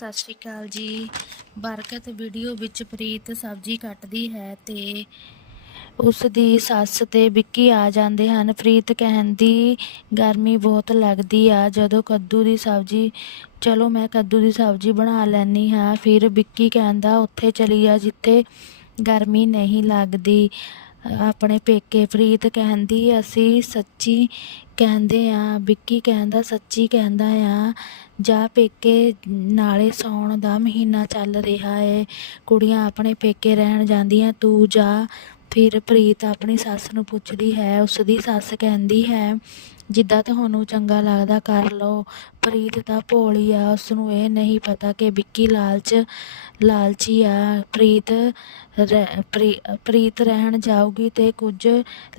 ਸਤਿ ਸ਼੍ਰੀ ਅਕਾਲ ਜੀ। ਬਰਕਤ ਵੀਡੀਓ ਵਿੱਚ ਪ੍ਰੀਤ ਸਬਜ਼ੀ ਕੱਟਦੀ ਹੈ ਤੇ ਉਸ ਦੀ ਸੱਸ ਤੇ ਵਿੱਕੀ ਆ ਜਾਂਦੇ ਹਨ। ਪ੍ਰੀਤ ਕਹਿੰਦੀ, ਗਰਮੀ ਬਹੁਤ ਲੱਗਦੀ ਆ, ਜਦੋਂ ਕੱਦੂ ਦੀ ਸਬਜ਼ੀ ਚਲੋ, ਮੈਂ ਕੱਦੂ ਦੀ ਸਬਜ਼ੀ ਬਣਾ ਲੈਣੀ ਹਾਂ ਫਿਰ ਵਿੱਕੀ ਕਹਿੰਦਾ, ਉੱਥੇ ਚਲੀ ਆ ਜਿੱਥੇ ਗਰਮੀ ਨਹੀਂ ਲੱਗਦੀ। ਆਪਣੇ ਪੇਕੇ ਪ੍ਰੀਤ ਕਹਿੰਦੀ, ਅਸੀਂ ਸੱਚੀ ਕਹਿੰਦੇ ਆ, ਵਿੱਕੀ ਕਹਿੰਦਾ, ਸੱਚੀ ਕਹਿੰਦਾ ਆ। ਜਾ ਪੇਕੇ ਨਾਲੇ ਸਾਉਣ ਦਾ ਮਹੀਨਾ ਚੱਲ ਰਿਹਾ ਏ। ਕੁੜੀਆਂ ਆਪਣੇ ਪੇਕੇ ਰਹਿਣ ਜਾਂਦੀਆਂ, ਤੂੰ ਜਾ। ਫਿਰ ਪ੍ਰੀਤ ਆਪਣੀ ਸੱਸ ਨੂੰ ਪੁੱਛਦੀ ਹੈ ਉਸ ਦੀ ਸੱਸ ਕਹਿੰਦੀ ਹੈ, ਜਿੱਦਾਂ ਤੁਹਾਨੂੰ ਚੰਗਾ ਲੱਗਦਾ ਕਰ ਲਓ। ਪ੍ਰੀਤ ਤਾਂ ਭੋਲੀ ਆ ਉਸ ਨੂੰ ਇਹ ਨਹੀਂ ਪਤਾ ਕਿ ਵਿੱਕੀ ਲਾਲਚ, ਲਾਲਚੀ ਆ। ਪ੍ਰੀਤ ਰਹਿ- ਪ੍ਰੀ- ਪ੍ਰੀਤ ਰਹਿਣ ਜਾਊਗੀ ਤੇ ਕੁਝ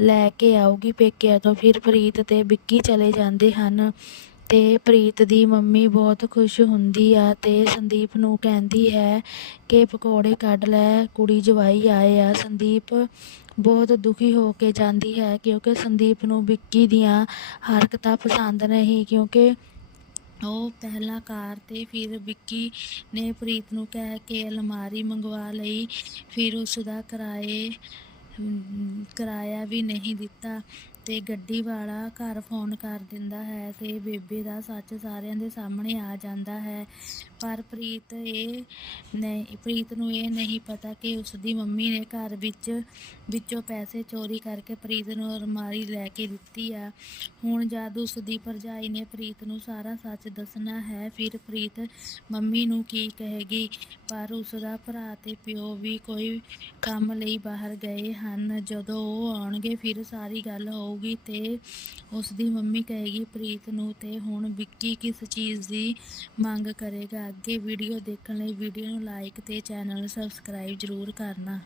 ਲੈ ਕੇ ਆਊਗੀ ਪੇਕਿਆਂ ਤੋਂ, ਫਿਰ ਪ੍ਰੀਤ ਤੇ ਵਿੱਕੀ ਚਲੇ ਜਾਂਦੇ ਹਨ। ਅਤੇ ਪ੍ਰੀਤ ਦੀ ਮੰਮੀ ਬਹੁਤ ਖੁਸ਼ ਹੁੰਦੀ ਆ ਅਤੇ ਸੰਦੀਪ ਨੂੰ ਕਹਿੰਦੀ ਹੈ ਕਿ ਪਕੌੜੇ ਕੱਢ ਲੈ, ਕੁੜੀ ਜਵਾਈ ਆਏ ਆ। ਸੰਦੀਪ ਬਹੁਤ ਦੁਖੀ ਹੋ ਕੇ ਜਾਂਦੀ ਹੈ ਕਿਉਂਕਿ ਸੰਦੀਪ ਨੂੰ ਵਿੱਕੀ ਦੀਆਂ ਹਰਕਤਾਂ ਪਸੰਦ ਨਹੀਂ ਕਿਉਂਕਿ ਉਹ ਪਹਿਲਾਂ ਕਾਰ ਤੇ ਫਿਰ ਵਿੱਕੀ ਨੇ ਪ੍ਰੀਤ ਨੂੰ ਕਹਿ ਕੇ ਅਲਮਾਰੀ ਮੰਗਵਾ ਲਈ, ਫਿਰ ਉਸ ਦਾ ਕਿਰਾਏ ਕਿਰਾਇਆ ਵੀ ਨਹੀਂ ਦਿੱਤਾ। ਤੇ ਗੱਡੀ ਵਾਲਾ ਘਰ ਫੋਨ ਕਰ ਦਿੰਦਾ ਹੈ ਤੇ ਬੇਬੇ ਦਾ ਸੱਚ ਸਾਰਿਆਂ ਦੇ ਸਾਹਮਣੇ ਆ ਜਾਂਦਾ ਹੈ। ਪਰ ਪ੍ਰੀਤ ਇਹ ਨਹੀਂ, ਪ੍ਰੀਤ ਨੂੰ ਇਹ ਨਹੀਂ ਪਤਾ ਕਿ ਉਸ ਦੀ ਮੰਮੀ ਨੇ ਘਰ ਵਿੱਚ, ਵਿੱਚੋਂ ਪੈਸੇ ਚੋਰੀ ਕਰਕੇ ਪ੍ਰੀਤ ਨੂੰ ਅਲਮਾਰੀ ਲੈ ਕੇ ਦਿੱਤੀ ਆ। ਹੁਣ ਜਦ ਉਸ ਦੀ ਭਰਜਾਈ ਨੇ ਪ੍ਰੀਤ ਨੂੰ ਸਾਰਾ ਸੱਚ ਦੱਸਣਾ ਹੈ, ਫਿਰ ਪ੍ਰੀਤ ਮੰਮੀ ਨੂੰ ਕੀ ਕਹੇਗੀ? ਪਰ ਉਸ ਦਾ ਭਰਾ ਤੇ ਪਿਓ ਵੀ ਕੋਈ ਕੰਮ ਲਈ ਬਾਹਰ ਗਏ ਹਨ। ਜਦੋਂ ਉਹ ਆਉਣਗੇ, ਫਿਰ ਸਾਰੀ ਗੱਲ ਹੋ ਹੋਊਗੀ ਤੇ ਉਸ ਦੀ ਮੰਮੀ ਕਹੇਗੀ ਪ੍ਰੀਤ ਨੂੰ ਤੇ ਹੁਣ ਵਿੱਕੀ ਕਿਸ ਚੀਜ਼ ਦੀ ਮੰਗ ਕਰੇਗਾ? ਅੱਗੇ ਵੀਡੀਓ ਦੇਖਣ ਲਈ ਵੀਡੀਓ ਨੂੰ ਲਾਈਕ ਤੇ ਚੈਨਲ ਨੂੰ ਸਬਸਕ੍ਰਾਈਬ ਜ਼ਰੂਰ ਕਰਨਾ।